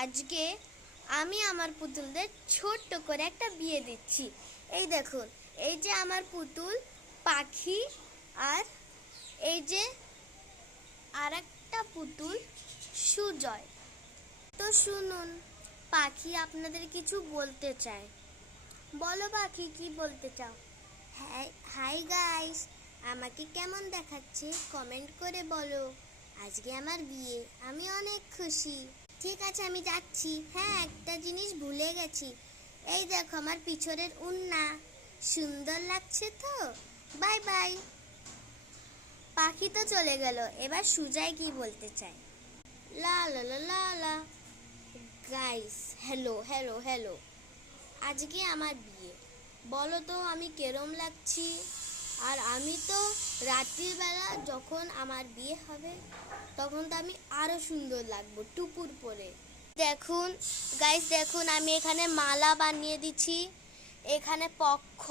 আজকে আমি আমার পুতুলদের ছোট্ট করে একটা বিয়ে দিচ্ছি। এই দেখুন, এই যে আমার পুতুল পাখি, আর এই যে আর একটা পুতুল সুজয়। তো শুনুন, পাখি আপনাদের কিছু বলতে চায়। বলো পাখি, কি বলতে চাও? হাই গাইস, আমাকে কেমন দেখাচ্ছে কমেন্ট করে বলো। আজকে আমার বিয়ে, আমি অনেক খুশি। ঠিক আছে, আমি যাচ্ছি। হ্যাঁ, একটা জিনিস ভুলে গেছি। এই দেখো আমার পিছনের উন্না, সুন্দর লাগছে তো। Bye bye. পাখি তো চলে গেল, এবার সুজয় কি বলতে চায়? লা লা লা লা লা। গাইস, হ্যালো হ্যালো হ্যালো, আজকে আমার বিয়ে। বলো তো আমি কেরম লাগছি? আর আমি তো রাত্রির বেলা যখন আমার বিয়ে হবে তখন তো আমি আরো সুন্দর লাগবো টুপুর পরে। দেখুন গাইস, দেখুন আমি এখানে মালা বানিয়ে দিচ্ছি। এখানে পক্ষ,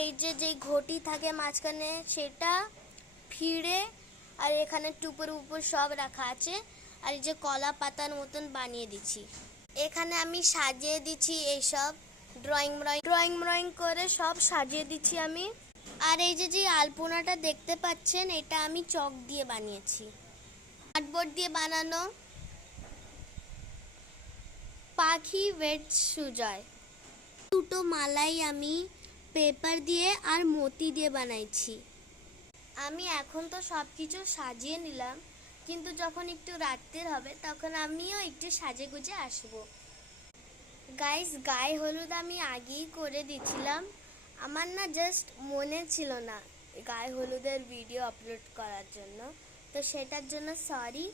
এই যে ঘটি থাকে মাঝখানে সেটা, ফিরে, আর এখানে টুপুর উপর সব রাখা আছে। আর এই যে কলা পাতার মতন বানিয়ে দিচ্ছি। এখানে আমি সাজিয়ে দিচ্ছি এইসব ড্রয়িং করে সব সাজিয়ে দিচ্ছি আমি। আর এই যে আলপনাটা দেখতে পাচ্ছেন, এটা আমি চক দিয়ে বানিয়েছি, কার্ডবোর্ড দিয়ে বানানো। পাখি ওয়েট সুজয়, দুটো মালাই আমি পেপার দিয়ে আর মতি দিয়ে বানাইছি। আমি এখন তো সব কিছু সাজিয়ে নিলাম, কিন্তু যখন একটু রাত্রির হবে তখন আমিও একটু সাজে গুজে আসবো। গাইস, গায়ে হলুদ আমি আগেই করে দিয়েছিলাম। আমার না জাস্ট মনে ছিল না গায়ে হলুদের ভিডিও আপলোড করার জন্য, তো সেটার জন্য সরি।